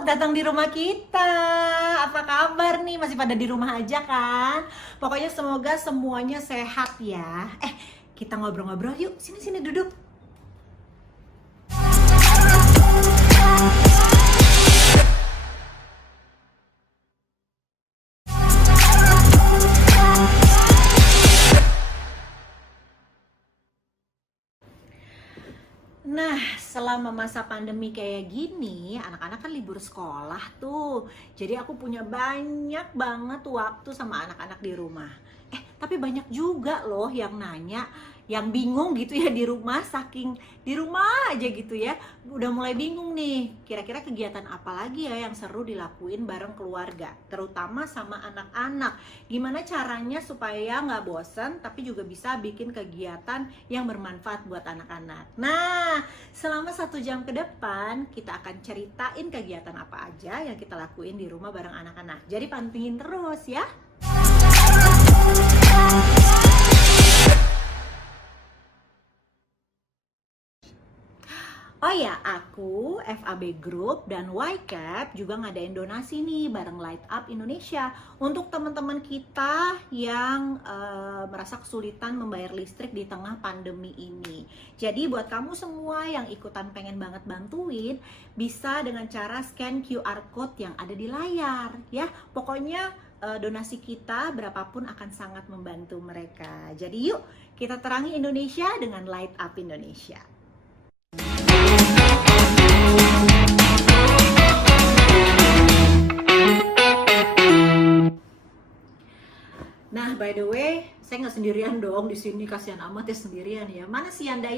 Selamat datang di rumah kita. Apa kabar nih? Masih pada di rumah aja kan? Pokoknya semoga semuanya sehat ya. Kita ngobrol-ngobrol yuk. Sini duduk. Nah, selama masa pandemi kayak gini, anak-anak kan libur sekolah tuh. Jadi aku punya banyak banget waktu sama anak-anak di rumah. Tapi banyak juga loh yang nanya, yang bingung gitu ya di rumah, saking di rumah aja gitu ya. Udah mulai bingung nih, kira-kira kegiatan apa lagi ya yang seru dilakuin bareng keluarga, terutama sama anak-anak. Gimana caranya supaya nggak bosen, tapi juga bisa bikin kegiatan yang bermanfaat buat anak-anak. Nah, selama 1 jam ke depan, kita akan ceritain kegiatan apa aja yang kita lakuin di rumah bareng anak-anak. Jadi pantengin terus ya. Oh ya, aku, FAB Group, dan YCAP juga ngadain donasi nih bareng Light Up Indonesia untuk teman-teman kita yang merasa kesulitan membayar listrik di tengah pandemi ini. Jadi buat kamu semua yang ikutan pengen banget bantuin, bisa dengan cara scan QR Code yang ada di layar ya. Pokoknya donasi kita berapapun akan sangat membantu mereka. Jadi yuk kita terangi Indonesia dengan Light Up Indonesia. Nah, by the way, saya nggak sendirian dong di sini, kasihan amat ya sendirian ya. Mana si Yanda?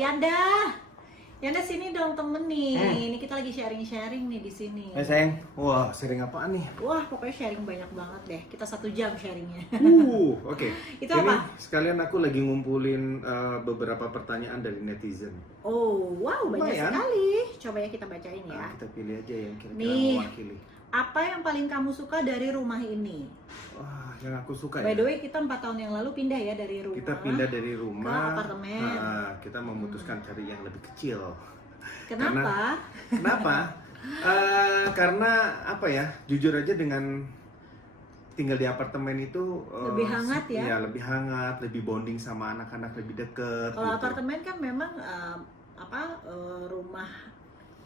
Yanda sini dong temenin. Ini kita lagi sharing nih di sini. Sayang, wah sharing apaan nih? Wah, pokoknya sharing banyak banget deh. Kita 1 jam sharingnya. Oke. Itu ini apa? Sekalian aku lagi ngumpulin beberapa pertanyaan dari netizen. Oh, wow, banyak Lumayan. sekali. Coba ya kita bacain ya. Kita pilih aja yang kira-kira Nih. mewakili. Apa yang paling kamu suka dari rumah ini? Wah, yang aku suka By ya. the way, kita 4 tahun yang lalu pindah ya dari rumah. Kita pindah dari rumah ke apartemen. Kita memutuskan cari yang lebih kecil. Kenapa? Kenapa? Karena apa ya? Jujur aja dengan tinggal di apartemen itu Lebih hangat ya? Iya, lebih hangat, lebih bonding sama anak-anak, lebih deket. Kalau gitu. apartemen kan memang rumah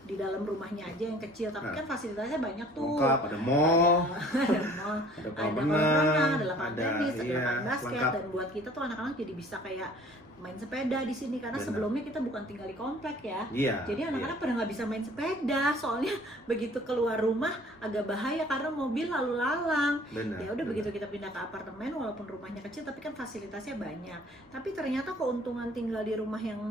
di dalam rumahnya aja yang kecil, tapi kan fasilitasnya banyak tuh. Lengkap, ada mall, Ada mall, ada ada kolam kolam renang, renang, ada lapangan ada tenis, ada lapangan basket, lengkap. dan buat kita tuh anak-anak jadi bisa kayak main sepeda di sini karena Benar. sebelumnya kita bukan tinggal di komplek ya. Iya. Jadi anak-anak pada nggak bisa main sepeda, soalnya begitu keluar rumah agak bahaya karena mobil lalu lalang. Benar, Ya udah benar. begitu kita pindah ke apartemen, walaupun rumahnya kecil tapi kan fasilitasnya banyak. Tapi ternyata keuntungan tinggal di rumah yang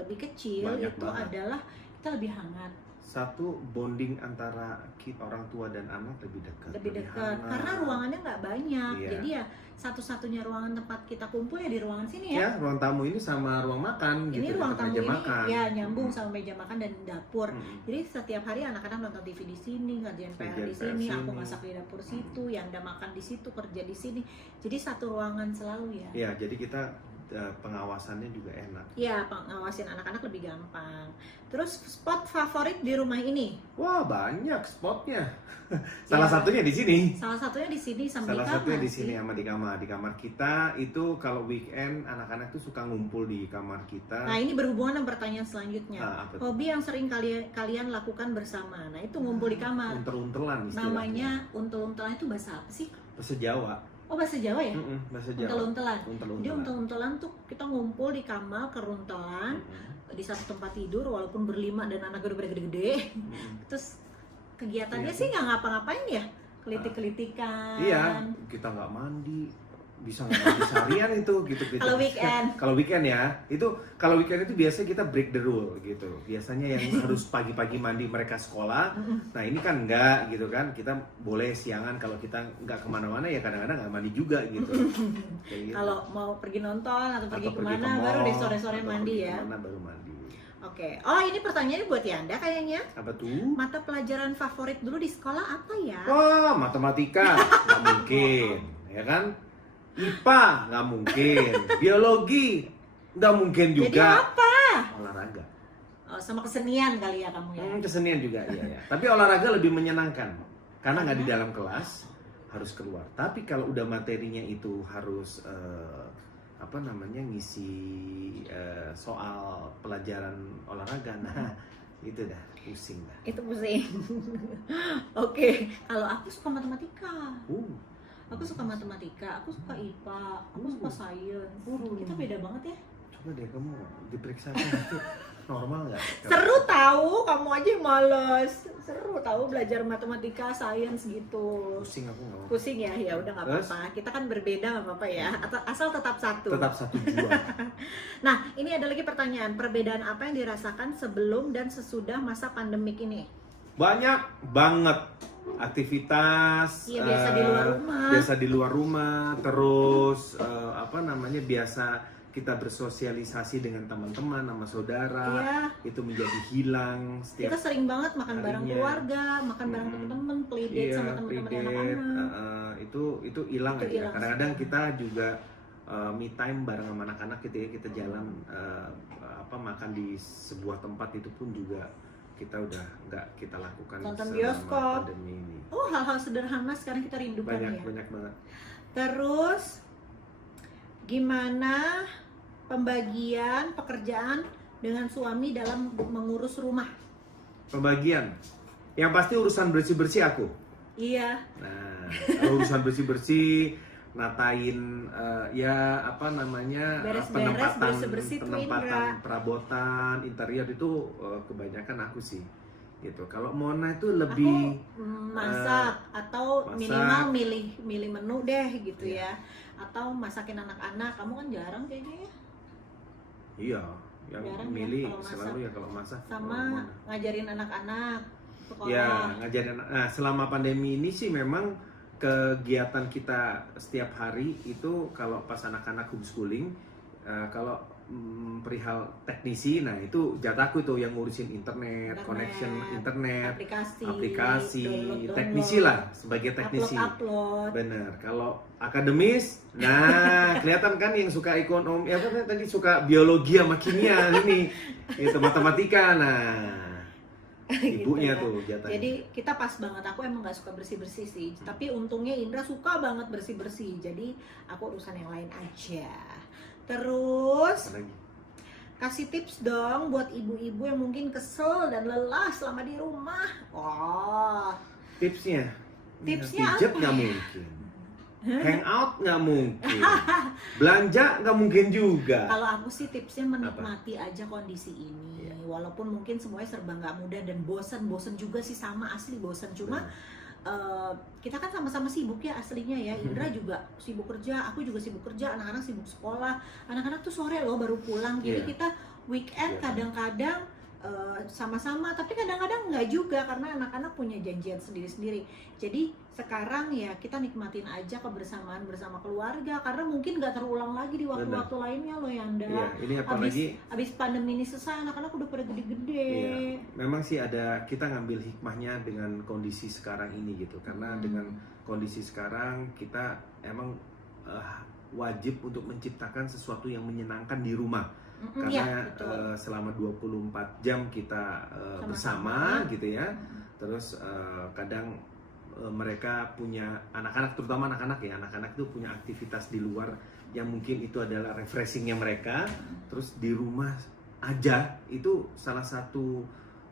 lebih kecil Banyak itu banget. adalah kita lebih hangat. Satu, bonding antara orang tua dan anak lebih dekat. Lebih dekat hangat. karena ruangannya nggak banyak. Iya. Jadi ya satu-satunya ruangan tempat kita kumpul ya di ruangan sini ya. Ya, ruang tamu ini sama ruang makan Ini gitu, ruang dekat tamu meja ini makan. ya nyambung sama meja makan dan dapur. Mm-mm. Jadi setiap hari anak-anak nonton TV di sini, ngerjain PR Ngerjain di PR sini, aku sini. masak di dapur situ, Yanda makan di situ, kerja di sini. Jadi satu ruangan selalu ya. Ya, jadi kita pengawasannya juga enak. Ya, pengawasin anak-anak lebih gampang. Terus spot favorit di rumah ini? Wah, banyak spotnya. Salah Ya. satunya di sini. Salah satunya di sini sama Salah di satunya kamar di sini sih. sama di kamar. Di kamar kita itu kalau weekend anak-anak tuh suka ngumpul di kamar kita. Nah, ini berhubungan dengan pertanyaan selanjutnya. Apa tuh? Hobi yang sering kalian lakukan bersama. Nah, itu ngumpul di kamar. Untel-untelan istilahnya. Namanya untel-untelan itu bahasa apa sih? Bahasa Jawa. Oh, bahasa Jawa ya? Bahasa Jawa. Untel-untelan. Jadi Untel-untelan. untel-untelan tuh kita ngumpul di kamar keruntelan di satu tempat tidur walaupun berlima dan anak udah pada gede-gede. Terus kegiatannya Iya. sih nggak ngapa-ngapain ya, kelitik-kelitikan. Iya, kita nggak mandi, bisa nggak mandi seharian itu gitu. Kalau weekend. Kalau weekend ya, kalau weekend itu biasanya kita break the rule gitu. Biasanya yang harus pagi-pagi mandi mereka sekolah. Nah ini kan enggak gitu kan, kita boleh siangan kalau kita nggak kemana-mana ya kadang-kadang nggak mandi juga gitu. Kayak gitu. Kalau mau pergi nonton atau pergi Atau kemana ke baru mall, deh sore-sore atau mandi pergi ya. kemana baru mandi. Oke. Oh, ini pertanyaannya buat Yanda kayaknya. Apa tuh? Mata pelajaran favorit dulu di sekolah apa ya? Wah, matematika nggak mungkin, ya kan? IPA nggak mungkin, biologi nggak mungkin Jadi juga. apa? Olahraga. sama kesenian kali ya kamu ya. Kesenian juga, iya ya. Tapi olahraga lebih menyenangkan karena nggak di dalam kelas, harus keluar. Tapi kalau udah materinya itu harus apa namanya ngisi soal pelajaran olahraga, nah itu dah pusing dah. Itu pusing. Oke, kalau aku suka matematika. Aku suka matematika, aku suka IPA, aku suka sains. Kita beda banget ya. Coba deh kamu diperiksa itu normal nggak? Seru tahu, kamu aja yang males. Seru tahu belajar matematika, sains gitu. Pusing aku nggak mau. Pusing ya, ya udah nggak apa-apa. Kita kan berbeda nggak apa-apa ya. Asal tetap satu. Tetap satu jua. Nah, ini ada lagi pertanyaan. Perbedaan apa yang dirasakan sebelum dan sesudah masa pandemik ini? Banyak banget aktivitas. Iya, biasa di luar rumah. Biasa di luar rumah, terus apa namanya biasa kita bersosialisasi dengan teman-teman, sama saudara. Iya. Itu menjadi hilang Kita setiap sering banget makan bareng harinya. keluarga, makan bareng teman-teman, playdate sama teman-teman playdate, anak-anak. itu hilang Itu aja. hilang Kadang-kadang semua. kita juga me time bareng sama anak-anak gitu ya, kita jalan apa makan di sebuah tempat itu pun juga kita udah nggak kita lakukan Nonton selama bioskop. pandemi ini. Oh, hal-hal sederhana sekarang kita rindukan ya. Banyak banget. Terus gimana pembagian pekerjaan dengan suami dalam mengurus rumah? Pembagian yang pasti urusan bersih-bersih aku. Iya. Nah, kalau urusan bersih-bersih, natain ya apa namanya Beres-beres, bersih-bersih tuh Indra. penempatan perabotan interior itu kebanyakan aku sih gitu. Kalau Mona itu lebih Aku masak atau masak. minimal milih menu deh gitu Iya. ya. Atau masakin anak-anak. Kamu kan jarang kayaknya ya. iya yang Jarang ya milih kalau masak. selalu ya kalau masak Sama Mona. ngajarin anak-anak sekolah. Ya, ngajarin. Nah, selama pandemi ini sih memang kegiatan kita setiap hari itu kalau pas anak-anak homeschooling, kalau perihal teknisi, nah itu jatahku tuh yang ngurusin internet, connection internet, aplikasi, download. teknisi lah sebagai teknisi. Upload. Bener. Kalau akademis, nah kelihatan kan yang suka ekonomi, ya kan tadi suka biologi sama kimia ini, itu matematika, nah. Ibunya Gitu ya. tuh jatahnya. Jadi kita pas banget, aku emang gak suka bersih-bersih sih. Tapi untungnya Indra suka banget bersih-bersih. Jadi aku urusan yang lain aja. Terus Apa lagi? kasih tips dong buat ibu-ibu yang mungkin kesel dan lelah selama di rumah. Oh, Tipsnya? Tipsnya Pijet apa nggak mungkin. Hangout nggak mungkin. Belanja nggak mungkin juga. kalau aku sih tipsnya menikmati aja kondisi ini. Iya. Walaupun mungkin semuanya serba nggak mudah dan bosan juga sih, sama asli bosan. Cuma kita kan sama-sama sibuk ya aslinya ya. Indra juga sibuk kerja, aku juga sibuk kerja, anak-anak sibuk sekolah. Anak-anak tuh sore loh baru pulang. Jadi Iya. kita weekend Iya. kadang-kadang sama-sama, tapi kadang-kadang nggak juga karena anak-anak punya janjian sendiri-sendiri. Jadi sekarang ya kita nikmatin aja kebersamaan bersama keluarga karena mungkin nggak terulang lagi di waktu-waktu lainnya loh Yanda. Iya, ini apalagi Abis pandemi ini selesai, anak-anak udah pada gede-gede. iya, memang sih ada kita ngambil hikmahnya dengan kondisi sekarang ini gitu. Karena dengan kondisi sekarang kita emang wajib untuk menciptakan sesuatu yang menyenangkan di rumah. Karena Ya, betul. selama 24 jam kita bersama gitu ya. Terus kadang mereka punya anak-anak, terutama anak-anak ya, anak-anak itu punya aktivitas di luar yang mungkin itu adalah refreshingnya mereka. Terus di rumah aja itu salah satu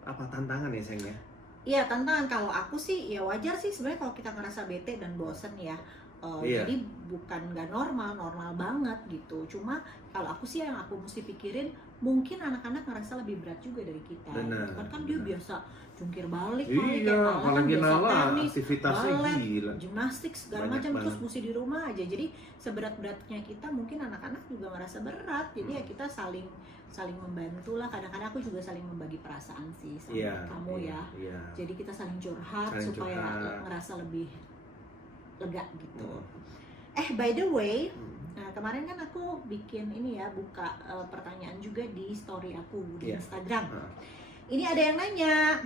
apa tantangan ya sayang ya. Iya, tantangan. Kalau aku sih ya wajar sih sebenarnya kalau kita ngerasa bete dan bosen ya. Iya. Jadi bukan nggak normal banget gitu. Cuma kalau aku sih yang aku mesti pikirin, mungkin anak-anak ngerasa lebih berat juga dari kita. Benar, Gitu kan dia benar. biasa jungkir balik, Iya, kayak Nala kan apalagi biasa Nala tenis, aktivitasnya balet, gila. gimnastik segala Banyak macam, terus banget. mesti di rumah aja. Jadi seberat-beratnya kita mungkin anak-anak juga ngerasa berat. Jadi ya kita saling membantu lah. Kadang-kadang aku juga saling membagi perasaan sih sama Iya, kamu iya, ya. iya. Jadi kita saling curhat Saling supaya curhat. ngerasa lebih lega gitu. Hmm. By the way, Hmm. nah kemarin kan aku bikin ini ya, buka pertanyaan juga di story aku di Iya. Instagram. Ah. Ini ada yang nanya,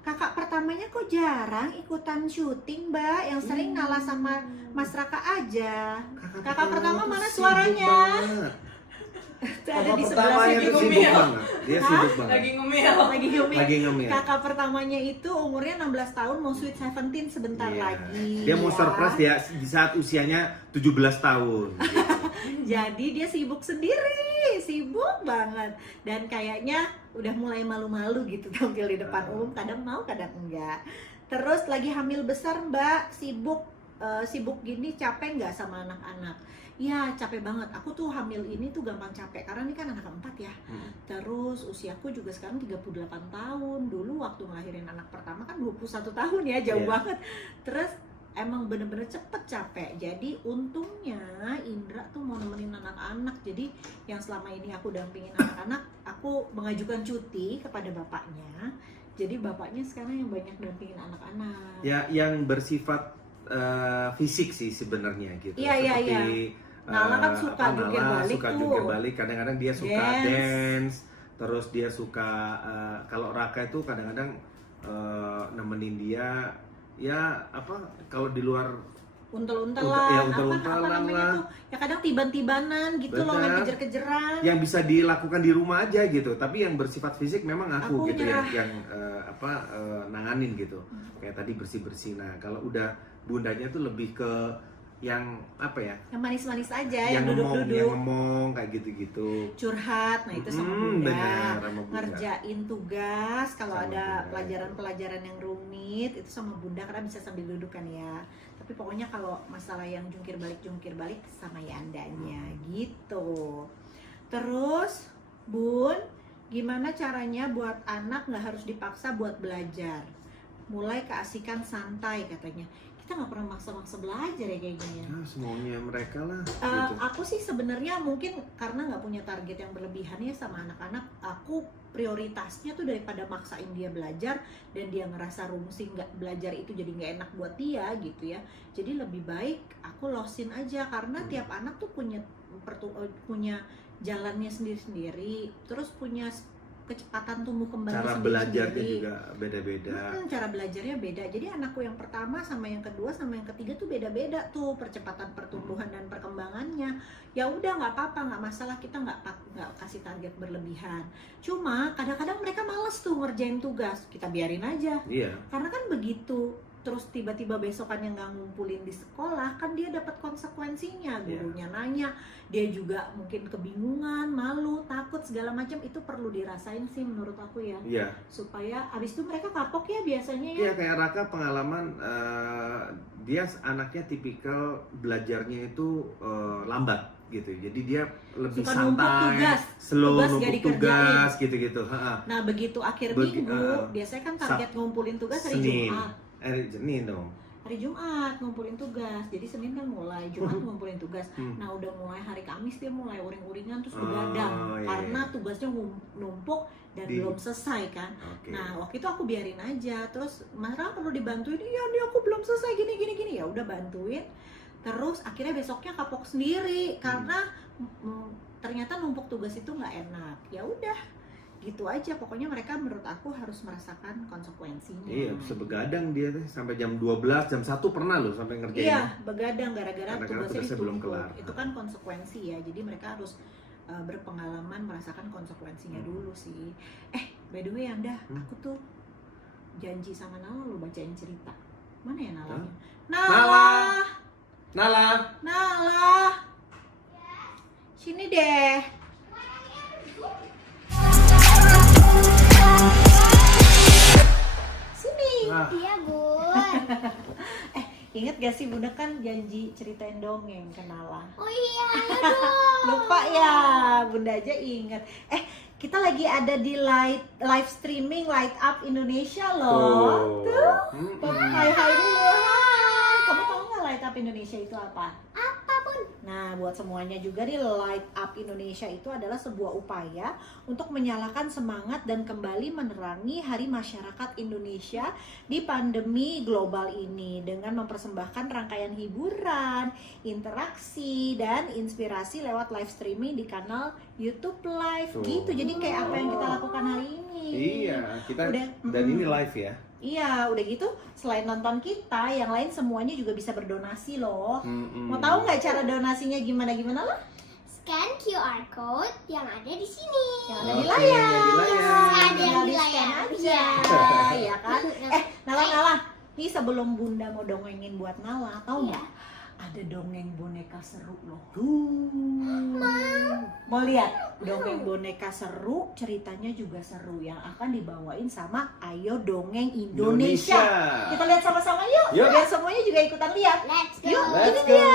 kakak pertamanya kok jarang ikutan syuting Mbak, yang sering ngalah sama Mas Raka aja. Kakak pertama tuh mana sibuk suaranya? banget. Ada di sebelah pertamanya sini itu Gumi sibuk ya? banget. Dia Hah? sibuk banget. Lagi ngemil. lagi ngemil. Lagi ngemil. Kakak pertamanya itu umurnya 16 tahun, mau sweet 17 sebentar Iya. lagi. Dia mau ya. surprise dia di saat usianya 17 tahun. Gitu. Jadi dia sibuk sendiri, sibuk banget. Dan kayaknya udah mulai malu-malu gitu tampil di depan umum, kadang mau, kadang enggak. Terus lagi hamil besar Mbak, sibuk gini, capek nggak sama anak-anak? Ya capek banget, aku tuh hamil ini tuh gampang capek, karena ini kan anak keempat ya. Terus usiaku juga sekarang 38 tahun, dulu waktu ngelahirin anak pertama kan 21 tahun ya, jauh Iya. banget. Terus emang bener-bener cepet capek, jadi untungnya Indra tuh mau nemenin anak-anak. Jadi yang selama ini aku dampingin anak-anak, aku mengajukan cuti kepada bapaknya. Jadi bapaknya sekarang yang banyak dampingin anak-anak. Ya, yang bersifat fisik sih sebenarnya gitu. Iya, iya, Seperti Nala kan suka jungkir Nala balik suka tuh. jungkir balik. Kadang-kadang dia suka Dance. dance. Terus dia suka kalau Raka itu kadang-kadang nemenin dia. Ya apa? Kalau di luar Untel-untelan, Ya, apa untel-untelan namanya lah. tuh? Ya kadang tiban-tibanan gitu loh, main Benar. kejar-kejaran. yang bisa dilakukan di rumah aja gitu, tapi yang bersifat fisik memang aku Aku gitu nyerah. yang nanganin gitu, kayak tadi bersih-bersih. Nah kalau udah bundanya tuh lebih ke yang apa ya, Yang manis-manis aja, yang yang duduk-duduk. ngomong kayak gitu-gitu. Curhat, nah itu sama Benar, bunda. sama bunda. Ngerjain tugas, kalau Sama ada bunda. pelajaran-pelajaran yang rumit itu sama bunda, karena bisa sambil duduk kan ya. Tapi pokoknya kalau masalah yang jungkir balik sama Yandanya gitu. Terus Bun, gimana caranya buat anak nggak harus dipaksa buat belajar? Mulai keasikan santai katanya. Kita nggak pernah maksa-maksa belajar ya kayaknya. Nah, semuanya mereka lah Eh, gitu. aku sih sebenarnya mungkin karena nggak punya target yang berlebihan ya sama anak-anak, aku prioritasnya tuh daripada maksain dia belajar dan dia ngerasa rungsing nggak belajar itu jadi nggak enak buat dia gitu ya. Jadi lebih baik aku losin aja, karena tiap anak tuh punya jalannya sendiri-sendiri, terus punya kecepatan tumbuh kembangnya Cara sendiri-sendiri. belajarnya juga beda-beda. Cara belajarnya beda. Jadi anakku yang pertama sama yang kedua sama yang ketiga tuh beda-beda tuh percepatan pertumbuhan dan perkembangannya. Ya udah nggak apa-apa, nggak masalah, kita nggak kasih target berlebihan. Cuma kadang-kadang mereka males tuh ngerjain tugas, kita biarin aja. Iya. Karena kan begitu terus tiba-tiba besokannya nggak ngumpulin di sekolah, kan dia dapat konsekuensinya. Gurunya nanya, dia juga mungkin kebingungan, malu, takut segala macam. Itu perlu dirasain sih menurut aku ya, Iya. supaya abis itu mereka kapok ya biasanya ya. Iya, kayak Raka pengalaman dia anaknya tipikal belajarnya itu lambat gitu. Jadi dia lebih Suka numpuk santai, tugas. slow Tugas nggak numpuk dikerjain. tugas gitu-gitu. Ha-ha. Nah begitu akhir minggu, biasanya kan target ngumpulin tugas hari Senin. Jumat. Senin dong. Hari Jumat ngumpulin tugas, jadi Senin kan mulai, Jumat ngumpulin tugas. Nah udah mulai hari Kamis dia mulai uring-uringan terus begadang, iya, karena tugasnya numpuk dan belum selesai kan. Oke. Nah waktu itu aku biarin aja, terus Mas Ra perlu dibantuin, iya nih aku belum selesai gini, ya udah bantuin. Terus akhirnya besoknya kapok sendiri karena ternyata numpuk tugas itu nggak enak. Ya udah gitu aja, pokoknya mereka menurut aku harus merasakan konsekuensinya. Iya, bisa begadang dia tuh sampai jam 12, jam 1 pernah loh sampai ngerjain. Iya, begadang gara-gara Karena tugasnya belum ditumpuk. kelar. Itu kan konsekuensi ya, jadi mereka harus berpengalaman merasakan konsekuensinya dulu sih. By the way Anda, aku tuh janji sama Nala lo bacain cerita. Mana ya Nalanya? Nala! Nala! Nala! Sini deh. Sini. Nah, Iya, Bun. Ingat gak sih Bunda kan janji ceritain dongeng ke Nala? Oh iya, ayo dong. Lupa ya, Bunda aja ingat. Kita lagi ada di live streaming Light Up Indonesia loh. Tuh. Hai dulu. Hai. Kamu tahu nggak Light Up Indonesia itu apa? Apapun. Nah, buat semuanya juga nih, Light Up Indonesia itu adalah sebuah upaya untuk menyalakan semangat dan kembali menerangi Hari Masyarakat Indonesia di pandemi global ini dengan mempersembahkan rangkaian hiburan, interaksi, dan inspirasi lewat live streaming di kanal YouTube Live gitu. Jadi kayak apa yang kita lakukan hari ini. Iya, kita Udah, dan ini live ya. Iya, udah gitu selain nonton kita, yang lain semuanya juga bisa berdonasi loh. Mm-mm. Mau tahu nggak cara donasinya gimana lah? scan QR code yang ada di sini. Yang ada di Oke, layar. yang di layar. Ada yang di Tinggal di-scan layar. aja, Iya. ya kan? Nala, nih sebelum Bunda mau dongengin buat Nala, tahu nggak? Ada dongeng boneka seru loh. Mau lihat dongeng boneka seru, ceritanya juga seru yang akan dibawain sama Ayo Dongeng Indonesia. Kita lihat sama-sama yuk. Yuk. Biar semuanya juga ikutan lihat. Let's go. Yuk, Let's ini go. dia.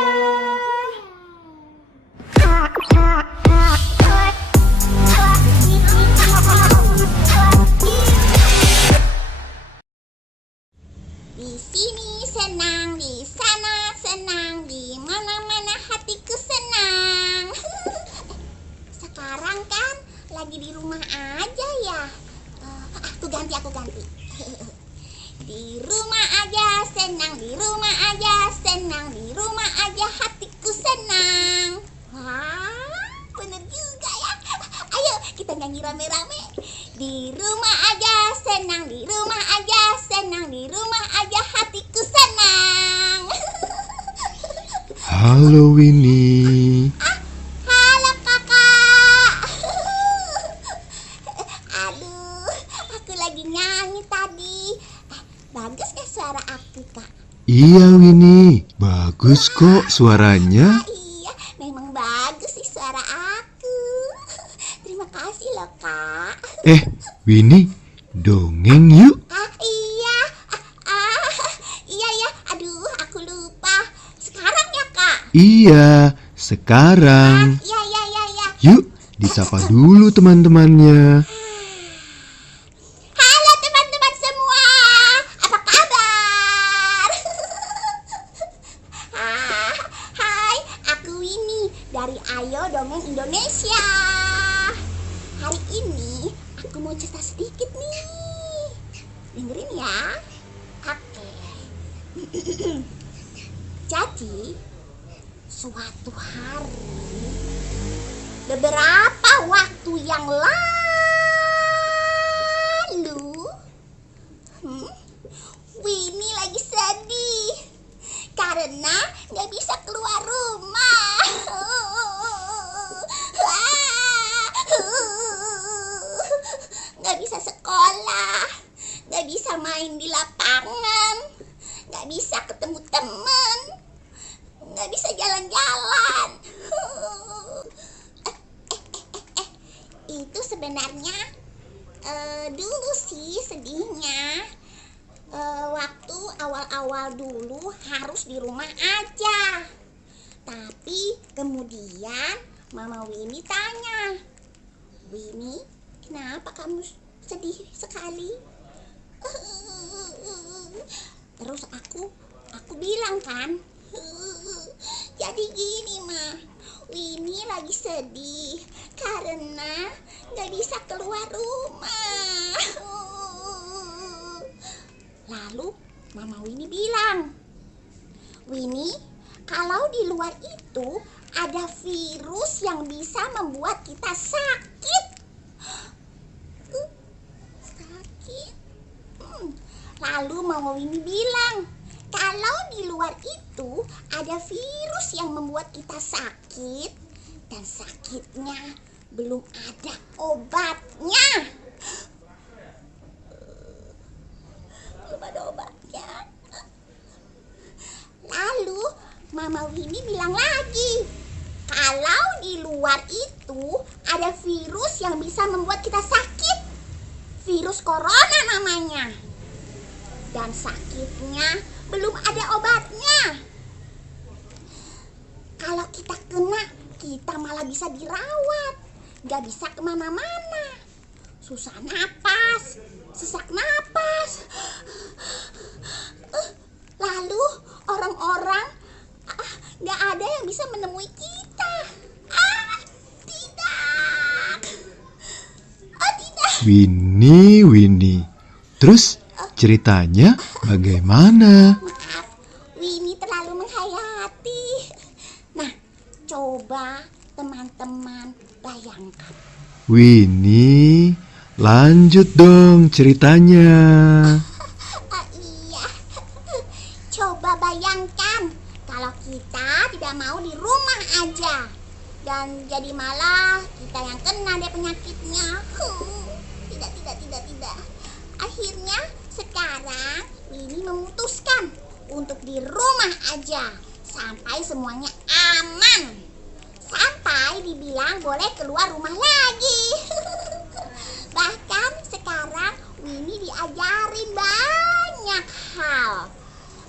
Di sini senang, di sana senang, di mana-mana hatiku senang. Sekarang kan lagi di rumah aja ya. Aku ganti. Di rumah aja senang, di rumah aja senang, di rumah aja hatiku senang. Wah, bener juga ya. Ayo kita nyanyi rame-rame. Di rumah aja senang, di rumah aja senang, di rumah aja hatiku senang. Halo Winnie. Halo kakak. Aduh, aku lagi nyanyi tadi. Bagus gak suara aku kak? Iya Winnie, bagus kok suaranya. Iya, memang bagus sih suara aku. Terima kasih loh kak. Winnie, dongeng yuk. Iya. Iya ya. Aduh, aku lupa. Sekarang ya kak. Iya, sekarang. Iya. Yuk, disapa dulu teman-temannya. Halo teman-teman semua. Apa kabar? Hai, aku Winnie dari Ayo Dongeng Indonesia. Hari ini aku mau cerita sedikit nih. Dengerin ya. Oke. Jadi, suatu hari beberapa waktu yang lalu, Winnie lagi sedih karena nggak bisa keluar rumah. Nggak bisa sekolah, nggak bisa main di lapangan, nggak bisa ketemu teman, nggak bisa jalan-jalan. Itu sebenarnya dulu sih sedihnya. Waktu awal-awal dulu harus di rumah aja. Tapi kemudian Mama Winnie tanya, Winnie, kenapa kamu sedih sekali? Terus aku bilang kan, jadi gini Ma, Winnie lagi sedih karena gak bisa keluar rumah. Lalu Mama Winnie bilang, Winnie, kalau di luar itu ada virus yang bisa membuat kita sakit. Sakit. Lalu Mama Winnie bilang, kalau di luar itu ada virus yang membuat kita sakit dan sakitnya belum ada obatnya. Belum ada obatnya. Lalu Mama Winnie bilang lagi, kalau di luar itu ada virus yang bisa membuat kita sakit. Virus corona namanya. Dan sakitnya belum ada obatnya. Kalau kita kena, kita malah bisa dirawat. Gak bisa kemana-mana. Susah napas, sesak napas. Lalu orang-orang gak ada yang bisa menemui kita. Tidak. Tidak. Winnie. Terus ceritanya bagaimana? Maaf, Winnie terlalu menghayati. Nah, coba teman-teman bayangkan. Winnie, lanjut dong ceritanya. Iya. Coba bayangkan kalau kita tidak mau di rumah aja. Dan jadi malah kita yang kena deh penyakitnya. Tidak. Akhirnya sekarang Winnie memutuskan untuk di rumah aja sampai semuanya aman. Sampai dibilang boleh keluar rumah lagi. Bahkan sekarang Winnie diajarin banyak hal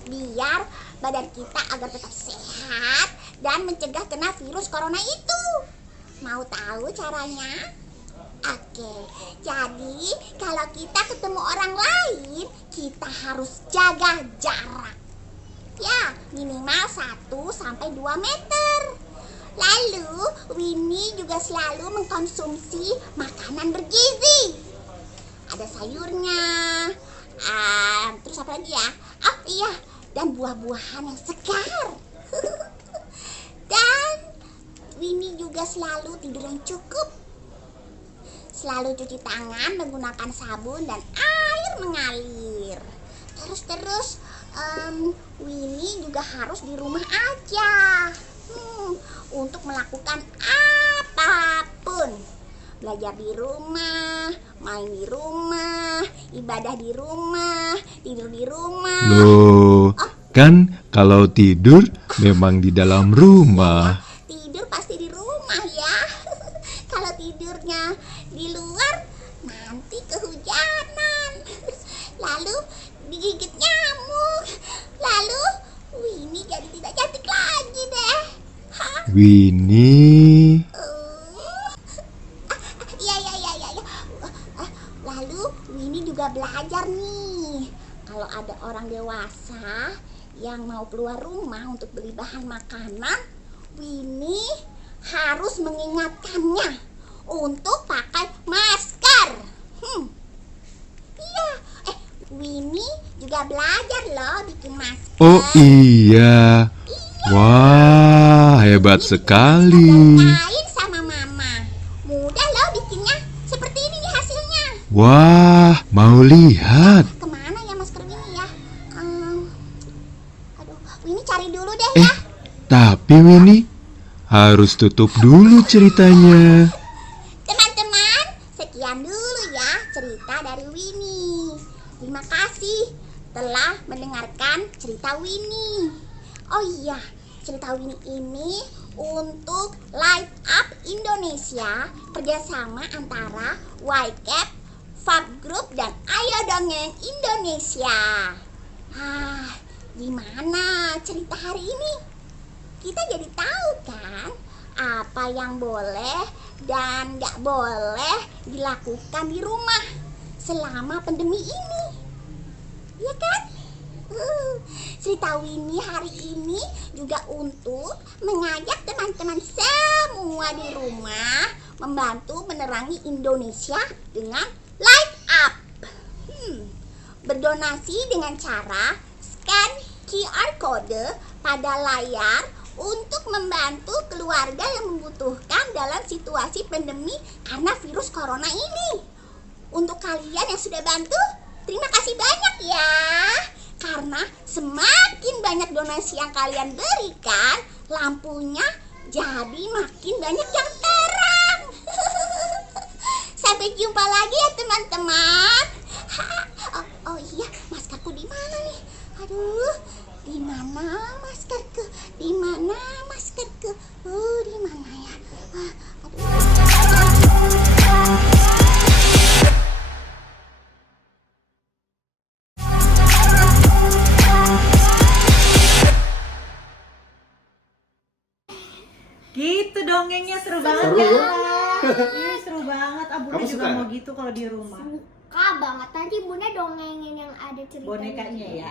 biar badan kita agar tetap sehat dan mencegah kena virus corona itu. Mau tahu caranya? Oke, jadi kalau kita ketemu orang lain, kita harus jaga jarak. Ya, minimal 1-2 meter. Lalu, Winnie juga selalu mengkonsumsi makanan bergizi. Ada sayurnya, terus apa lagi ya? Oh iya, dan buah-buahan yang segar. Dan Winnie juga selalu tidur yang cukup. Selalu cuci tangan menggunakan sabun dan air mengalir. Terus Winnie juga harus di rumah aja untuk melakukan apapun. Belajar di rumah, main di rumah, ibadah di rumah, tidur di rumah. Loh, kan kalau tidur memang di dalam rumah. Tidur pasti di rumah ya. Kalau tidurnya di luar nanti kehujanan. Lalu digigit nyamuk. Lalu Winnie jadi tidak cantik lagi deh. Winnie, Iya. Lalu Winnie juga belajar nih. Kalau ada orang dewasa yang mau keluar rumah untuk beli bahan makanan, Winnie harus mengingatkannya untuk pakai masker. Iya, Winnie juga belajar loh bikin masker. oh iya. Wah, hebat sekali. Kain sama mama. Mudah loh bikinnya. Seperti ini nih hasilnya. Wah, mau lihat. Kemana ya masker Winnie ya? Aduh, Winnie cari dulu deh ya. Tapi Winnie harus tutup dulu ceritanya. Teman-teman, sekian dulu ya cerita dari Winnie. Terima kasih telah mendengarkan cerita Winnie. Oh iya, cerita Winnie ini untuk Light Up Indonesia, kerjasama antara YCAP, Fab Group, dan Ayo Dongeng Indonesia. Gimana cerita hari ini? Kita jadi tahu kan apa yang boleh dan gak boleh dilakukan di rumah selama pandemi ini. Ya kan? Cerita Winnie hari ini juga untuk mengajak teman-teman semua di rumah membantu menerangi Indonesia dengan Light Up. Berdonasi dengan cara scan QR code pada layar untuk membantu keluarga yang membutuhkan dalam situasi pandemi karena virus corona ini. Untuk kalian yang sudah bantu, terima kasih banyak ya. Karena semakin banyak donasi yang kalian berikan, lampunya jadi makin banyak yang terang. Sampai jumpa lagi ya teman-teman. Oh iya, maskerku di mana nih? Aduh, di mana maskerku? Di mana maskerku? Di mana ya? Gitu dongengnya seru banget Seru ya. ya? Ih, seru banget. Bunda Kamu juga suka? mau gitu kalau di rumah. Suka banget. Nanti Bunda dongengin yang ada ceritanya. Bonekanya ya.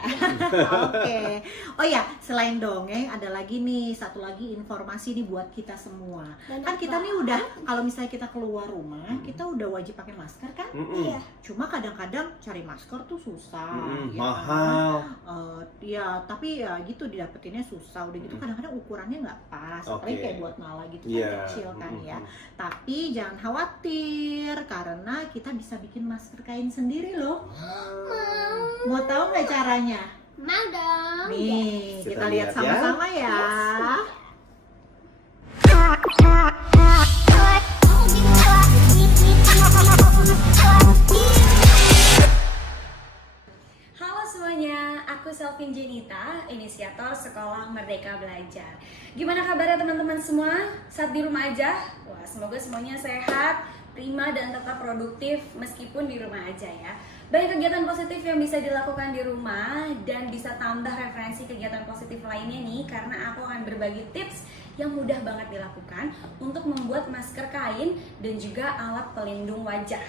Oke. Oh ya, selain dongeng ada lagi nih satu lagi informasi nih buat kita semua. Dan Kan kita apa? nih udah kalau misalnya kita keluar rumah, kita udah wajib pakai masker kan? Iya. Cuma kadang-kadang cari masker tuh susah. ya kan? Mahal. Ya, tapi ya gitu didapetinnya susah. Udah gitu kadang-kadang ukurannya nggak pas. Apalagi Oke. kayak buat Nala gitu Iya. kan kecil kan ya. Tapi jangan khawatir karena kita bisa bikin masker kain sendiri loh. Mau tahu nggak caranya? Mau dong. Nih, Kita kita lihat lihat ya. sama-sama ya. inisiator Sekolah Merdeka Belajar. Gimana kabarnya teman-teman semua saat di rumah aja? Wah, semoga semuanya sehat, prima, dan tetap produktif meskipun di rumah aja ya. Banyak kegiatan positif yang bisa dilakukan di rumah dan bisa tambah referensi kegiatan positif lainnya nih, karena aku akan berbagi tips yang mudah banget dilakukan untuk membuat masker kain dan juga alat pelindung wajah.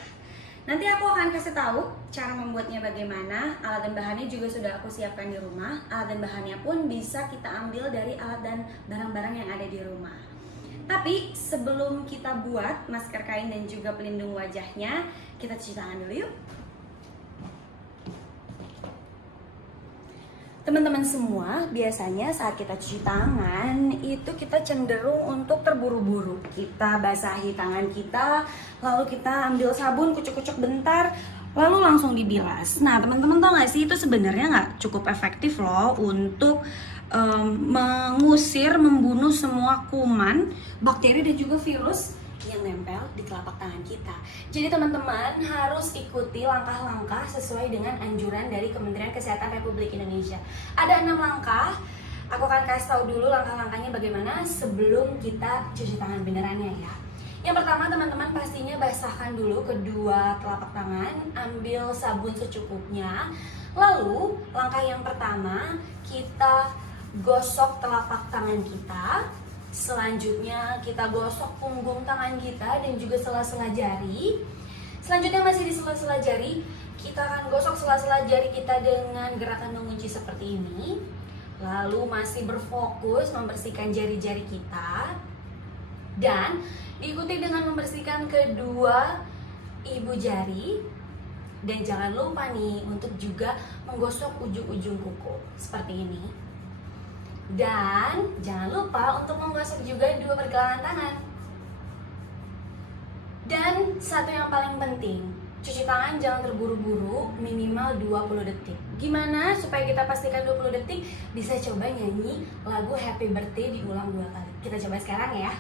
Nanti aku akan kasih tahu cara membuatnya bagaimana. Alat dan bahannya juga sudah aku siapkan di rumah. Alat dan bahannya pun bisa kita ambil dari alat dan barang-barang yang ada di rumah. Tapi sebelum kita buat masker kain dan juga pelindung wajahnya, kita cuci tangan dulu yuk. Teman-teman semua, biasanya saat kita cuci tangan itu kita cenderung untuk terburu-buru. Kita basahi tangan kita, lalu kita ambil sabun, kucuk-kucuk bentar, lalu langsung dibilas. Nah, teman-teman tau gak sih, itu sebenarnya nggak cukup efektif loh untuk mengusir, membunuh semua kuman, bakteri dan juga virus yang nempel di telapak tangan kita. Jadi teman-teman harus ikuti langkah-langkah sesuai dengan anjuran dari Kementerian Kesehatan Republik Indonesia. Ada 6 langkah. Aku akan kasih tahu dulu langkah-langkahnya bagaimana sebelum kita cuci tangan benerannya ya. Yang pertama, teman-teman pastinya basahkan dulu kedua telapak tangan, ambil sabun secukupnya. Lalu langkah yang pertama, kita gosok telapak tangan kita. Selanjutnya kita gosok punggung tangan kita dan juga sela-sela jari. Selanjutnya masih di sela-sela jari, kita akan gosok sela-sela jari kita dengan gerakan mengunci seperti ini. Lalu masih berfokus membersihkan jari-jari kita. Dan diikuti dengan membersihkan kedua ibu jari. Dan jangan lupa nih untuk juga menggosok ujung-ujung kuku seperti ini. Dan jangan lupa untuk menggosok juga dua pergelangan tangan. Dan satu yang paling penting, cuci tangan jangan terburu-buru, minimal 20 detik. Gimana supaya kita pastikan 20 detik? Bisa coba nyanyi lagu Happy Birthday diulang 2 kali. Kita coba sekarang ya.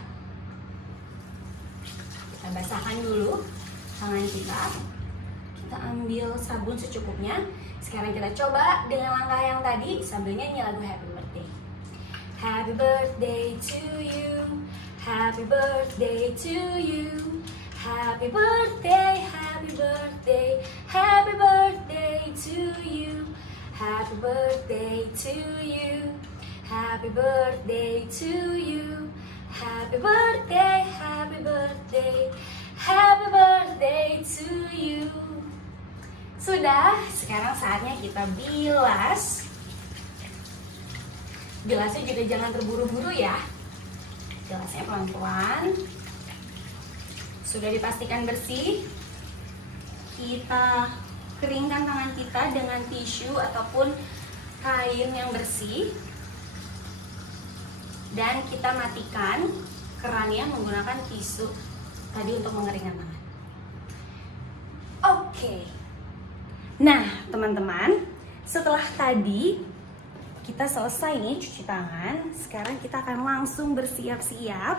Kita basahkan dulu tangan kita. Kita ambil sabun secukupnya. Sekarang kita coba dengan langkah yang tadi sambil nyanyi lagu Happy Birthday. Happy birthday to you, happy birthday to you, happy birthday, happy birthday, happy birthday to you, happy birthday to you, happy birthday to you, happy birthday, happy birthday, happy birthday to you. Sudah, sekarang saatnya kita bilas. Bilasnya juga jangan terburu-buru ya. Bilasnya pelan-pelan. Sudah dipastikan bersih, kita keringkan tangan kita dengan tisu ataupun kain yang bersih. Dan kita matikan kerannya menggunakan tisu tadi untuk mengeringkan tangan. Oke. Nah, teman-teman, setelah tadi kita selesai nih cuci tangan, sekarang kita akan langsung bersiap-siap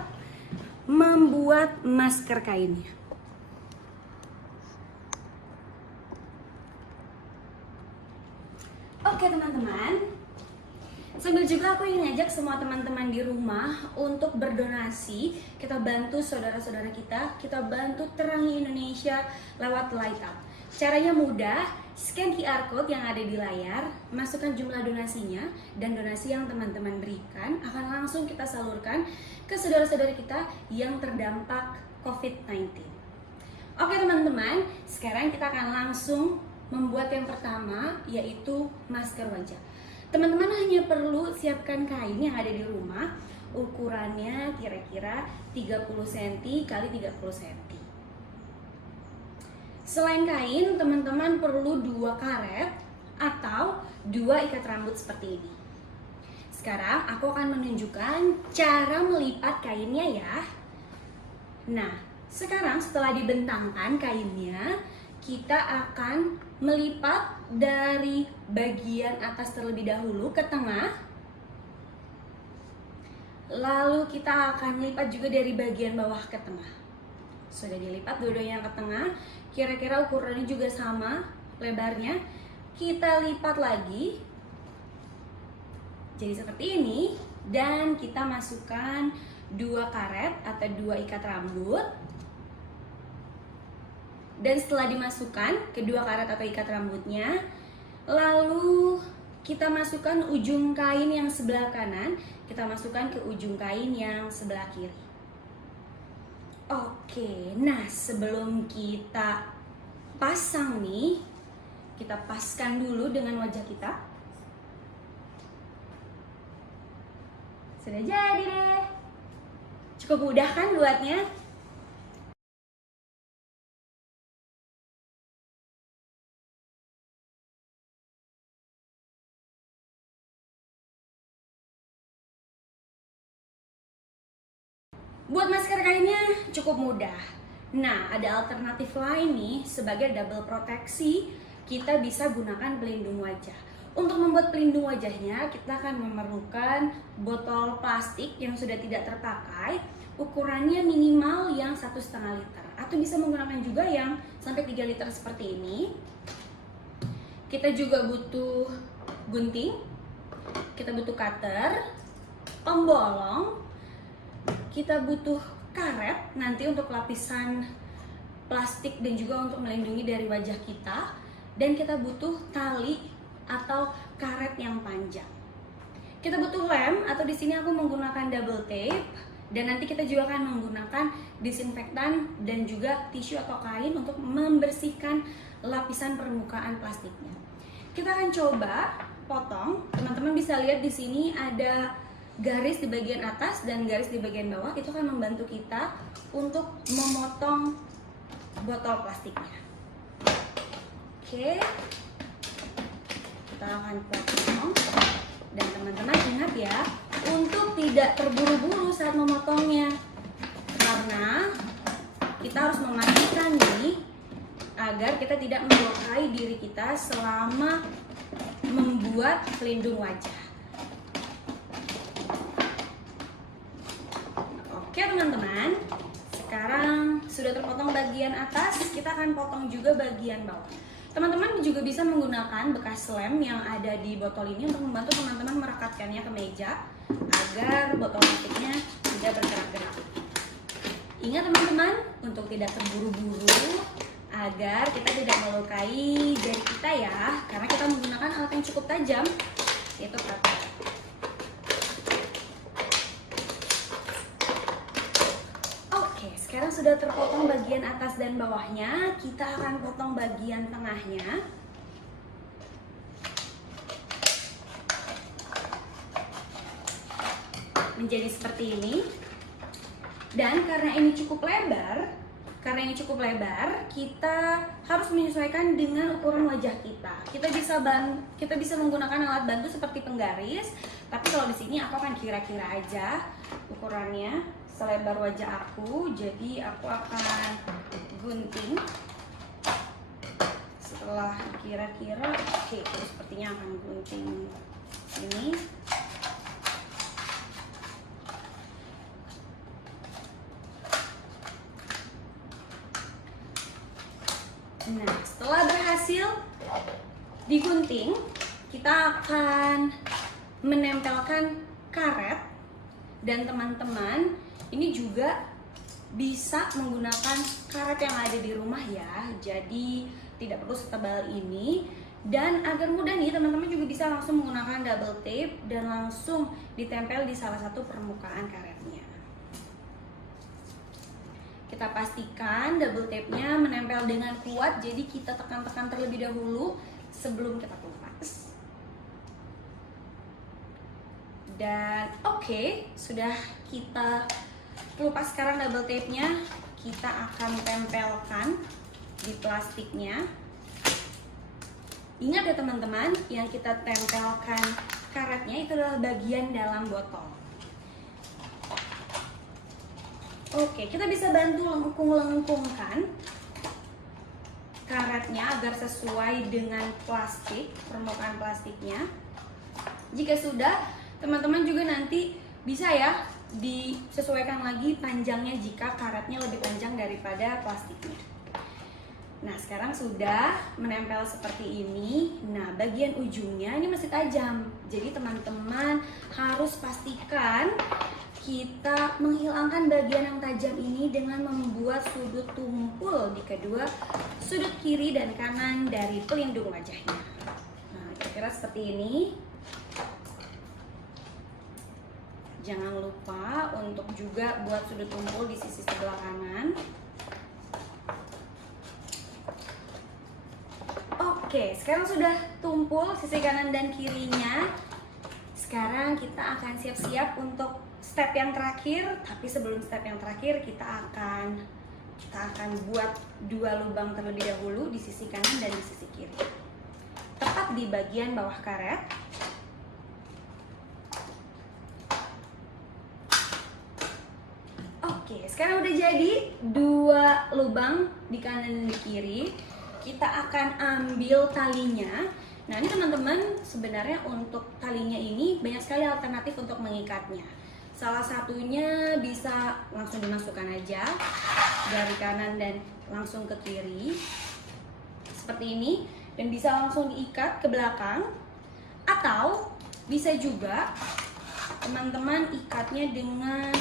membuat masker kainnya. Oke teman-teman, sambil juga aku ingin ngajak semua teman-teman di rumah untuk berdonasi. Kita bantu saudara-saudara kita bantu terangi Indonesia lewat Light Up. Caranya mudah, scan QR code yang ada di layar, masukkan jumlah donasinya, dan donasi yang teman-teman berikan akan langsung kita salurkan ke saudara-saudara kita yang terdampak COVID-19. Oke teman-teman, sekarang kita akan langsung membuat yang pertama, yaitu masker wajah. Teman-teman hanya perlu siapkan kain yang ada di rumah, ukurannya kira-kira 30 cm x 30 cm. Selain kain, teman-teman perlu 2 karet atau 2 ikat rambut seperti ini. Sekarang aku akan menunjukkan cara melipat kainnya ya. Nah, sekarang setelah dibentangkan kainnya, kita akan melipat dari bagian atas terlebih dahulu ke tengah. Lalu kita akan lipat juga dari bagian bawah ke tengah. Sudah dilipat dua-duanya ke tengah, kira-kira ukurannya juga sama lebarnya. Kita lipat lagi. Jadi seperti ini, dan kita masukkan 2 karet atau 2 ikat rambut. Dan setelah dimasukkan kedua karet atau ikat rambutnya, lalu kita masukkan ujung kain yang sebelah kanan, kita masukkan ke ujung kain yang sebelah kiri. Oke, nah sebelum kita pasang nih, kita paskan dulu dengan wajah kita. Sudah jadi deh. Cukup mudah kan buatnya? Buat masker kainnya cukup mudah. Nah, ada alternatif lain nih sebagai double proteksi, kita bisa gunakan pelindung wajah. Untuk membuat pelindung wajahnya, kita akan memerlukan botol plastik yang sudah tidak terpakai, ukurannya minimal yang 1,5 liter, atau bisa menggunakan juga yang sampai 3 liter seperti ini. Kita juga butuh gunting, kita butuh cutter, pembolong, kita butuh karet nanti untuk lapisan plastik dan juga untuk melindungi dari wajah kita, dan kita butuh tali atau karet yang panjang. Kita butuh lem, atau di sini aku menggunakan double tape, dan nanti kita juga akan menggunakan disinfektan dan juga tisu atau kain untuk membersihkan lapisan permukaan plastiknya. Kita akan coba potong. Teman-teman bisa lihat di sini ada garis di bagian atas dan garis di bagian bawah. Itu akan membantu kita untuk memotong botol plastiknya. Oke, kita akan potong. Dan teman-teman ingat ya, untuk tidak terburu-buru saat memotongnya, karena kita harus memastikan nih agar kita tidak melukai diri kita selama membuat pelindung wajah. Oke teman-teman, sekarang sudah terpotong bagian atas, kita akan potong juga bagian bawah. Teman-teman juga bisa menggunakan bekas lem yang ada di botol ini untuk membantu teman-teman merekatkannya ke meja agar botol plastiknya tidak bergerak-gerak. Ingat teman-teman, untuk tidak terburu-buru agar kita tidak melukai jari kita ya, karena kita menggunakan alat yang cukup tajam, yaitu cutter. Sekarang sudah terpotong bagian atas dan bawahnya, kita akan potong bagian tengahnya. Menjadi seperti ini. Dan karena ini cukup lebar, kita harus menyesuaikan dengan ukuran wajah kita. Kita bisa menggunakan alat bantu seperti penggaris, tapi kalau di sini aku akan kira-kira aja ukurannya selebar wajah aku, jadi aku akan gunting. Setelah kira-kira, oke, sepertinya akan gunting ini. Nah, setelah berhasil digunting, kita akan menempelkan karet. Dan teman-teman, ini juga bisa menggunakan karet yang ada di rumah ya, jadi tidak perlu setebal ini. Dan agar mudah nih, teman-teman juga bisa langsung menggunakan double tape dan langsung ditempel di salah satu permukaan karetnya. Kita pastikan double tape-nya menempel dengan kuat, jadi kita tekan-tekan terlebih dahulu sebelum kita kelupas. Dan oke, sudah kita kelupas. Sekarang double tape-nya kita akan tempelkan di plastiknya. Ingat ya teman-teman, yang kita tempelkan karetnya itu adalah bagian dalam botol. Oke, kita bisa bantu lengkung-lengkungkan karetnya agar sesuai dengan plastik, permukaan plastiknya. Jika sudah, teman-teman juga nanti bisa ya disesuaikan lagi panjangnya jika karetnya lebih panjang daripada plastiknya. Nah, sekarang sudah menempel seperti ini. Nah, bagian ujungnya ini masih tajam. Jadi teman-teman harus pastikan kita menghilangkan bagian yang tajam ini dengan membuat sudut tumpul di kedua sudut kiri dan kanan dari pelindung wajahnya. Nah, kira-kira seperti ini. Jangan lupa untuk juga buat sudut tumpul di sisi sebelah kanan. Oke, sekarang sudah tumpul sisi kanan dan kirinya. Sekarang kita akan siap-siap untuk step yang terakhir. Tapi sebelum step yang terakhir kita akan buat 2 lubang terlebih dahulu di sisi kanan dan di sisi kiri. Tepat di bagian bawah karet. Oke, sekarang udah jadi 2 lubang di kanan dan di kiri. Kita akan ambil talinya. Nah, ini teman-teman, sebenarnya untuk talinya ini banyak sekali alternatif untuk mengikatnya. Salah satunya bisa langsung dimasukkan aja dari kanan dan langsung ke kiri seperti ini, dan bisa langsung diikat ke belakang, atau bisa juga teman-teman ikatnya dengan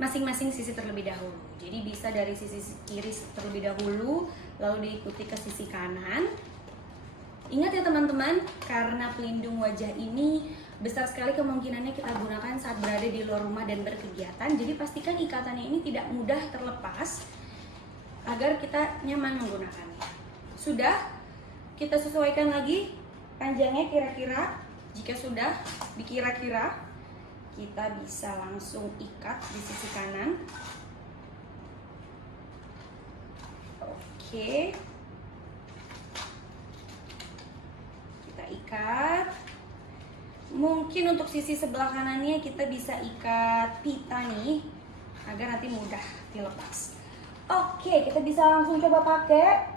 masing-masing sisi terlebih dahulu. Jadi bisa dari sisi kiri terlebih dahulu, lalu diikuti ke sisi kanan. Ingat ya teman-teman, karena pelindung wajah ini besar sekali kemungkinannya kita gunakan saat berada di luar rumah dan berkegiatan. Jadi pastikan ikatannya ini tidak mudah terlepas agar kita nyaman menggunakannya. Sudah, kita sesuaikan lagi panjangnya kira-kira. Jika sudah dikira-kira, kita bisa langsung ikat di sisi kanan. Oke, kita ikat. Mungkin untuk sisi sebelah kanannya kita bisa ikat pita nih, agar nanti mudah dilepas. Oke, kita bisa langsung coba pakai.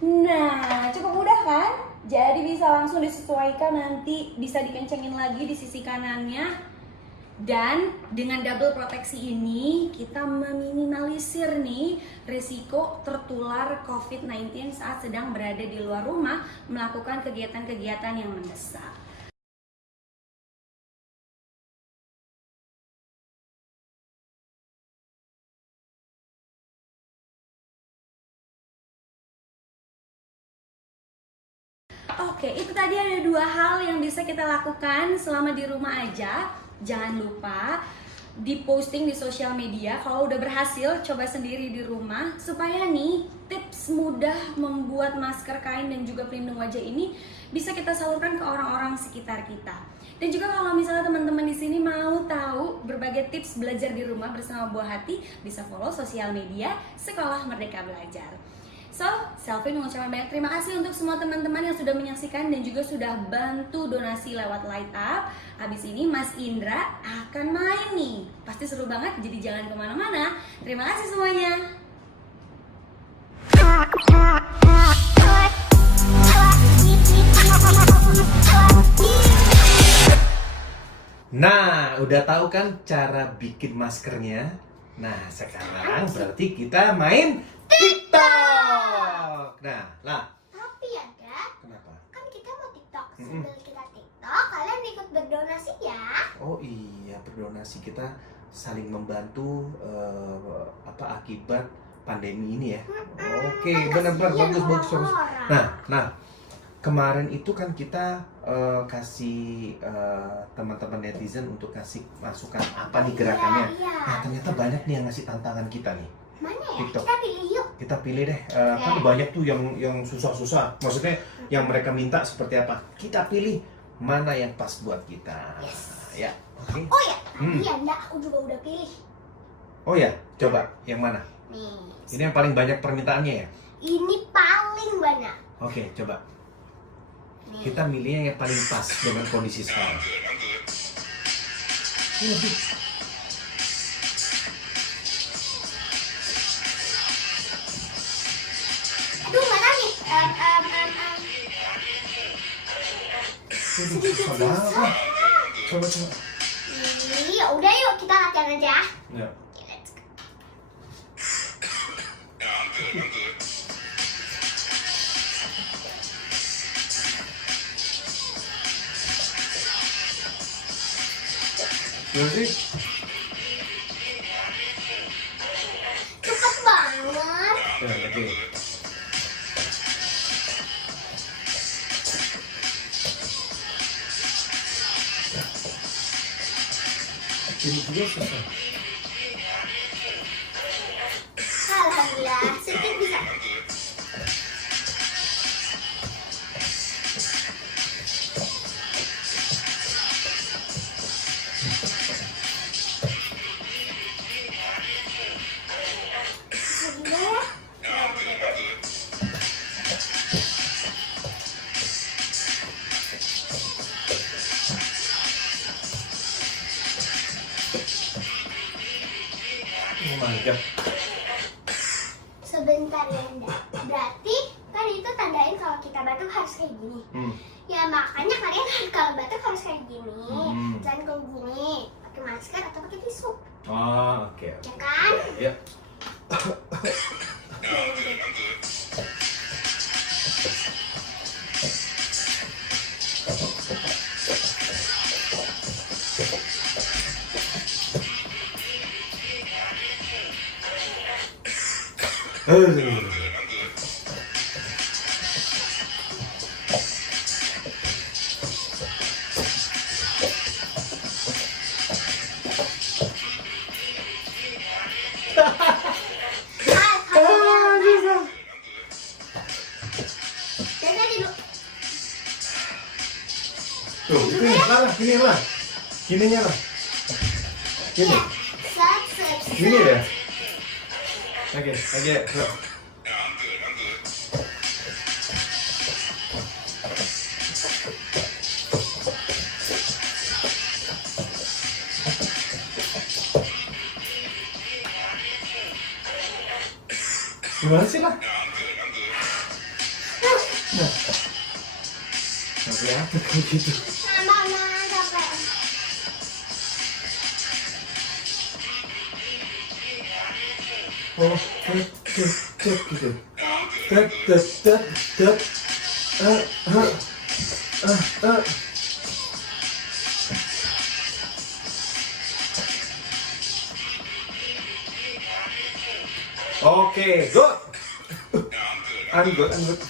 Nah, cukup mudah kan? Jadi bisa langsung disesuaikan, nanti bisa dikencengin lagi di sisi kanannya. Dan dengan double proteksi ini kita meminimalisir nih risiko tertular COVID-19 saat sedang berada di luar rumah melakukan kegiatan-kegiatan yang mendesak. Oke, itu tadi ada 2 hal yang bisa kita lakukan selama di rumah aja. Jangan lupa diposting di sosial media kalau udah berhasil coba sendiri di rumah, supaya nih tips mudah membuat masker kain dan juga pelindung wajah ini bisa kita salurkan ke orang-orang sekitar kita. Dan juga kalau misalnya teman-teman di sini mau tahu berbagai tips belajar di rumah bersama Buah Hati, bisa follow sosial media Sekolah Merdeka Belajar. So, Selfie mengucapkan banyak terima kasih untuk semua teman-teman yang sudah menyaksikan dan juga sudah bantu donasi lewat Light Up. Habis ini Mas Indra akan main nih. Pasti seru banget, jadi jangan kemana-mana. Terima kasih semuanya. Nah, udah tahu kan cara bikin maskernya? Nah, sekarang berarti kita main TikTok. Nah, Tapi ya Dad, kenapa? kan kita mau TikTok. Sambil kita TikTok, kalian ikut berdonasi ya. Oh iya, berdonasi, kita saling membantu akibat pandemi ini ya. Oke, benar-benar bagus. Nah, kemarin itu kan kita kasih teman-teman netizen untuk kasih masukan apa nih gerakannya. Iya. Nah, ternyata banyak nih yang ngasih tantangan kita nih. Mana ya? TikTok. Kita pilih yuk. Kita pilih deh, kan banyak tuh yang susah-susah. Maksudnya yang mereka minta seperti apa. Kita pilih mana yang pas buat kita. Ya, oke. Oh ya, tadi ya enggak, aku juga udah pilih. Oh ya, coba yang mana? Nih, Ini yang paling banyak permintaannya ya? ini paling banyak. Oke, coba. Nih. Kita milihnya yang paling pas dengan kondisi sekarang. Aduh, mana nih? Susah banget. Coba. Nih, udah yuk kita latihan aja. Ya. Gimana sih? Cepet banget. Ya, oke. Ini juga susah. Alhamdulillah, sedikit bisa. Sudah ya? Oh my god. Sebentar ya, Nda. Berarti kan itu tandain kalau kita batuk harus kayak gini. Ya makanya kalian kalau batuk harus kayak gini. Jangan kayak gini, pakai masker atau pakai tisu. Oh, oke. Ya kan? Ya. Jangan dulu. Tuh, itu lah, gini lah. Gininya lah. Gini. Set, set, set. Gini ya. Oke, oke. Yuk. Gimana sih lah? Nah. Nggak kelihatan kayak gitu. Mama capek. Oh, cek gitu. Tet, tet, tet, tet. Oke, good. I'm good, I'm good.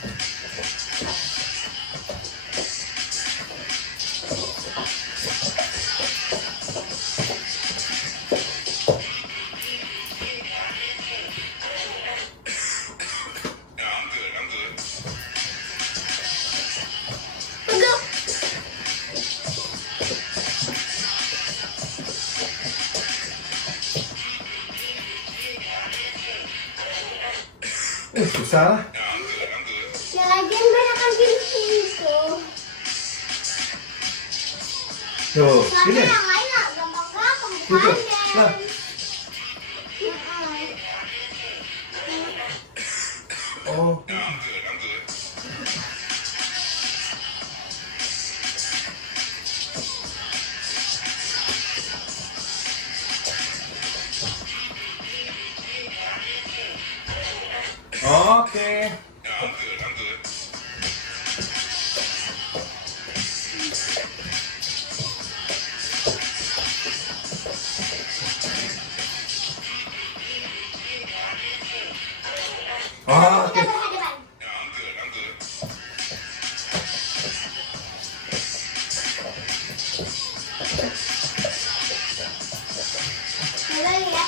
Susah lah. Ya lagian banyak kan gitu. Tuh, Soalnya sini. yang lain lah gampang-gampang Gitu. bukan Lah. Oh. Oke. Oke. Kita berhadapan. Mulai ya.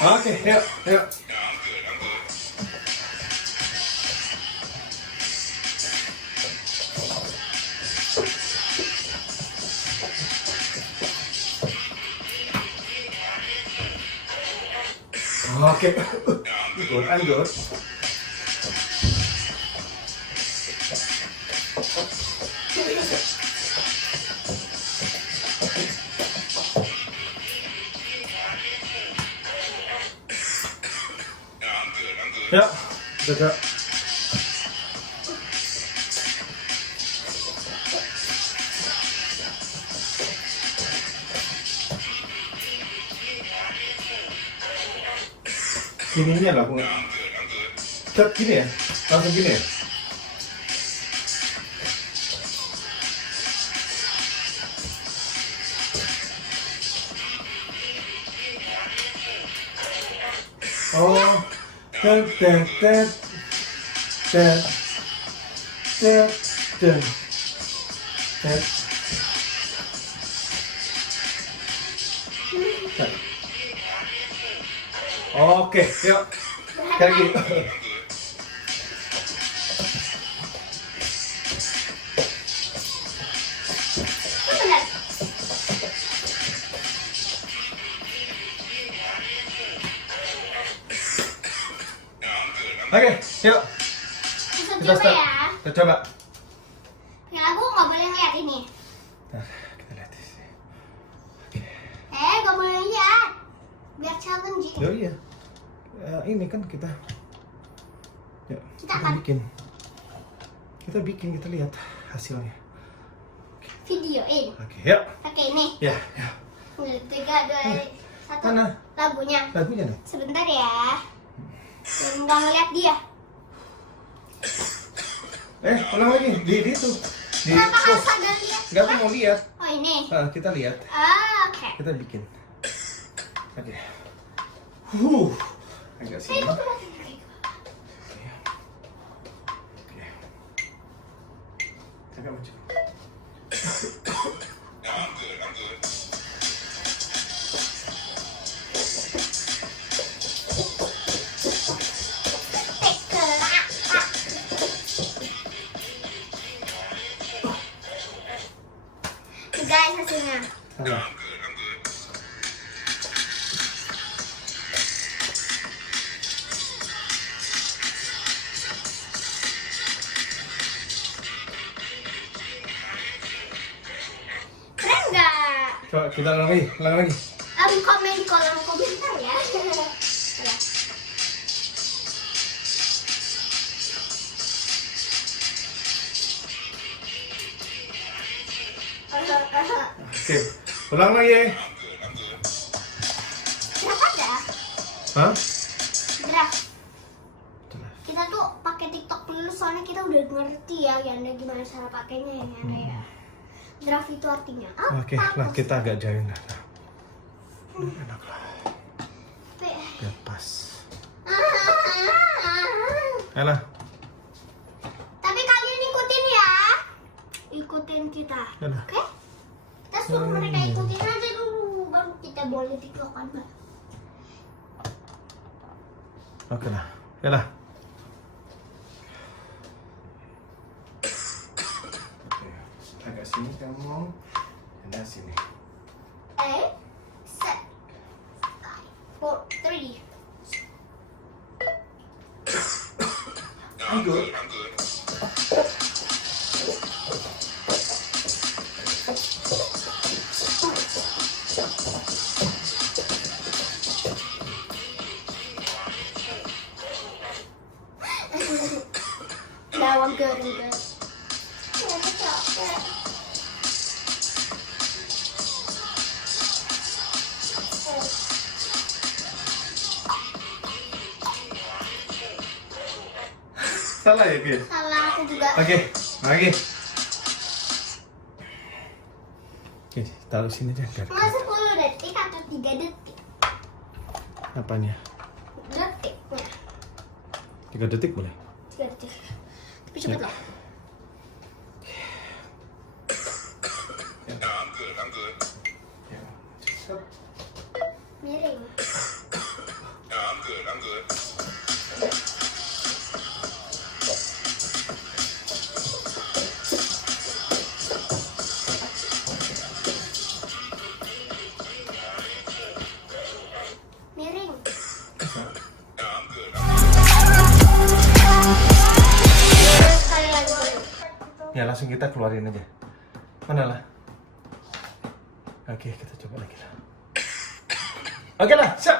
Oke, yuk, yuk. Oke, good, I'm good. Ya, jaga. Ininya lah aku nggak. Cet gini ya, langsung gini ya. Oh, tet tet tet tet tet tet tet. Oke, yuk. Kayak gini. Benar. Oke, yuk. Bisa Kita coba start. ya. Kita coba. Yang aku nggak boleh lihat ini. Nah, kita lihat di sini. Nggak boleh lihat. Biar challenge. Oh iya. Ini kan kita. Ya, Kita akan bikin, kita lihat hasilnya. videoin. Oke, yuk. Oke, nih. Ya, ya. 3, 2, 1. Mana? Lagunya. Lagunya nih. Sebentar ya. Nggak ngeliat dia. Ulang lagi di itu. Di Kenapa harus post. ada lihat? Enggak, aku mau lihat. Oh, ini. Kita lihat. Oke. Kita bikin. Oke. Agak Ini sini. bukan. Oke. Agak maju. Guys, hasilnya. Sana. Keren nggak? Coba kita ulang lagi. Komen di kolom komentar ya. Ya. Oke, ulang lagi. Kenapa ada? Hah? Draft. Kita tuh pakai TikTok dulu soalnya kita udah ngerti ya Yanda gimana cara pakainya ya Yanda ya. Draft itu artinya apa? Oke, lah kita agak jauhin lah. Enak lah. Biar pas. Alah. Tapi kalian ikutin ya. Ikutin kita. Alah. Oke? Kita suruh mereka ikutin aja dulu baru kita boleh TikTokan. Oke lah. Alah. Agak sini kamu. Anda sini. 8, 7, 5, 4, 3. I'm good. Now I'm good, I'm good. Aku capek. Salah ya, Ki? Salah aku juga. Oke, lagi. Oke, taruh sini deh. Biar Mau 10 detik atau 3 detik? apanya? Detiknya. 3 detik boleh? 3 detik. Tapi cepet loh. Miring. Miring. Sekali lagi. Ya langsung kita keluarin aja. Mana lah? Oke, kita coba lagi lah. Oke lah, siap.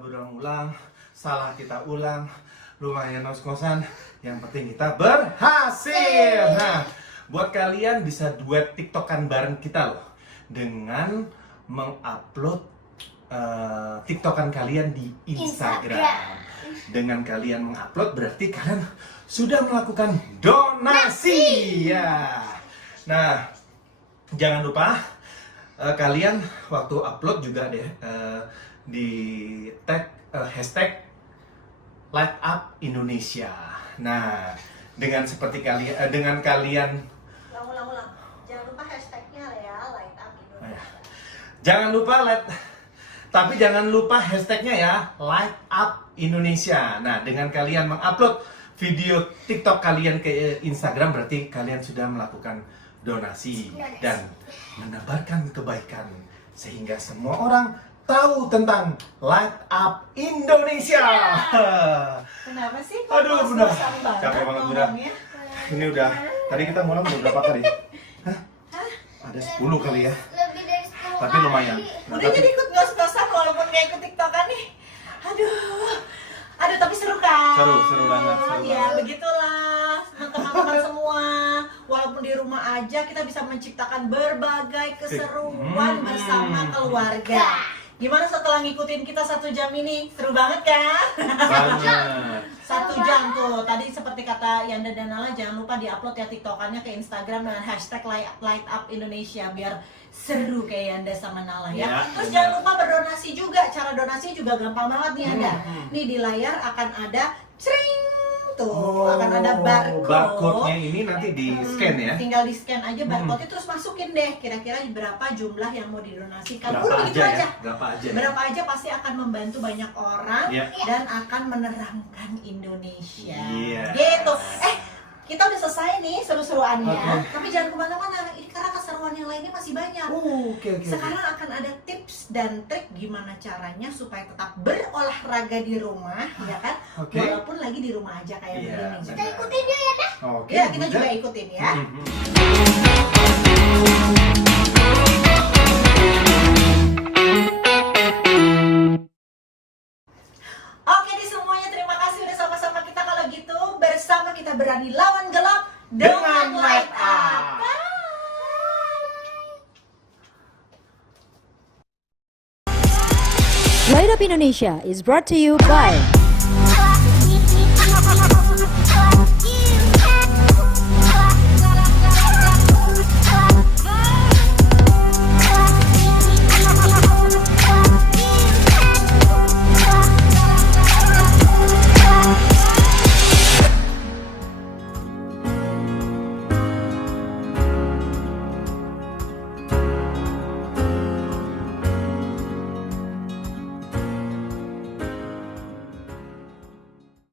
berulang-ulang, salah kita ulang, lumayan ngos-ngosan, yang penting kita berhasil. Nah, buat kalian bisa duet tiktokan bareng kita loh, dengan mengupload tiktokan kalian di Instagram. Dengan kalian mengupload berarti kalian sudah melakukan donasi ya. Nah, jangan lupa kalian waktu upload juga deh di tag hashtag Light Up Indonesia. Nah, dengan seperti kalian dengan kalian Ulang. Jangan lupa hashtagnya ya, Light Up Indonesia. Jangan lupa hashtagnya ya, Light Up Indonesia. Nah, dengan kalian mengupload video TikTok kalian ke Instagram berarti kalian sudah melakukan donasi dan menebarkan kebaikan sehingga semua orang tahu tentang Light Up Indonesia. Kenapa sih? Kok Aduh, udah ngos-ngosan banget capek banget udah. ngomongnya? Ini udah. Tadi kita mulai berapa kali? Hah? Ada 10 kali ya. Lebih dari 10 Tapi lumayan. Nah, Udah jadi ikut ngos-ngosan walaupun gak ikut tiktokan nih. Aduh tapi seru kan? Seru banget, seru Ya banget. begitulah teman-teman semua. Walaupun di rumah aja kita bisa menciptakan berbagai keseruan bersama keluarga. Gimana setelah ngikutin kita 1 jam ini? Seru banget kan? banget. 1 jam tuh. Tadi seperti kata Yanda dan Nala, jangan lupa diupload ya tiktokannya ke Instagram dengan hashtag Light Up Indonesia biar seru kayak Yanda sama Nala ya. Ya, Terus benar. jangan lupa berdonasi juga. Cara donasi juga gampang banget nih Yanda. Nih di layar akan ada cering tuh, akan ada barcode-nya ini nanti di scan ya. Tinggal di scan aja barcode-nya terus masukin deh kira-kira berapa jumlah yang mau didonasikan. Berapa Udah aja gitu ya? aja. Berapa aja? Pasti akan membantu banyak orang Ya. dan akan menerangkan Indonesia. Iya. Gitu. Kita udah selesai nih seru-seruannya, Oke. tapi jangan kemana-mana karena keseruan yang lainnya masih banyak. Oke. Sekarang akan ada tips dan trik gimana caranya supaya tetap berolahraga di rumah, ya kan? Oke. Walaupun lagi di rumah aja kayak Iya, begini. benar. Kita ikutin dia ya, Dah. Oke. Ya, kita Bunda. juga ikutin ya. Oke nih semuanya, terima kasih udah sama-sama kita. Kalau gitu bersama kita berani lawan gelap dengan Light Up. Light Up Indonesia is brought to you by